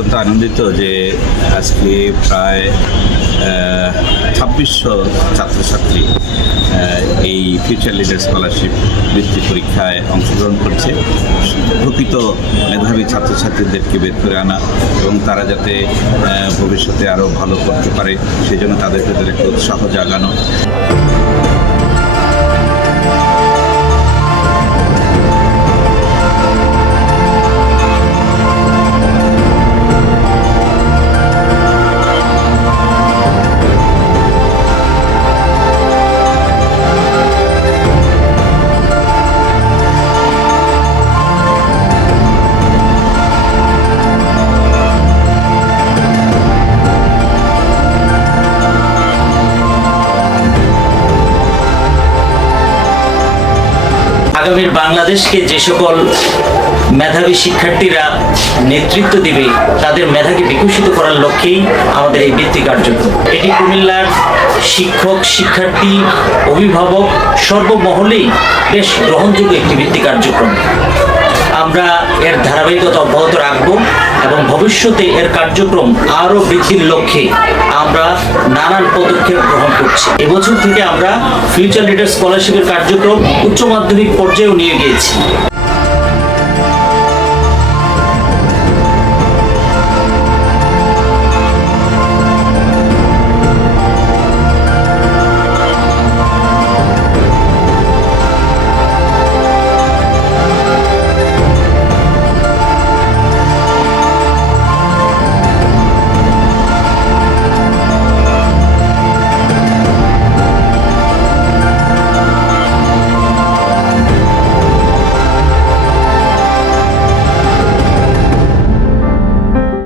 অত্যন্ত আনন্দিত যে আজকে প্রায় ২৬০০ ছাত্রছাত্রী এই ফিউচার লিডার স্কলারশিপ বৃত্তি পরীক্ষায় অংশগ্রহণ করছে। প্রকৃত মেধাবী ছাত্রছাত্রীদেরকে বের করে আনা এবং তারা যাতে ভবিষ্যতে আরও ভালো করতে পারে সেই জন্য তাদের ভেতরে একটা উৎসাহ জাগানো। আগামীর বাংলাদেশকে যে সকল মেধাবী শিক্ষার্থীরা নেতৃত্ব দিবে তাদের মেধাকে বিকশিত করার লক্ষ্যেই আমাদের এই বৃত্তি কার্যক্রম। এটি কুমিল্লার শিক্ষক, শিক্ষার্থী, অভিভাবক সর্বমহলেই বেশ গ্রহণযোগ্য একটি বৃত্তি কার্যক্রম। আমরা এর ধারাবাহিকতা অব্যাহত রাখব এবং ভবিষ্যতে এর কার্যক্রম আরও বৃদ্ধির লক্ষ্যে আমরা নানান পদক্ষেপ গ্রহণ করছি। এবছর থেকে আমরা ফিউচার লিডার স্কলারশিপের কার্যক্রম উচ্চ মাধ্যমিক পর্যায়েও নিয়ে গিয়েছি।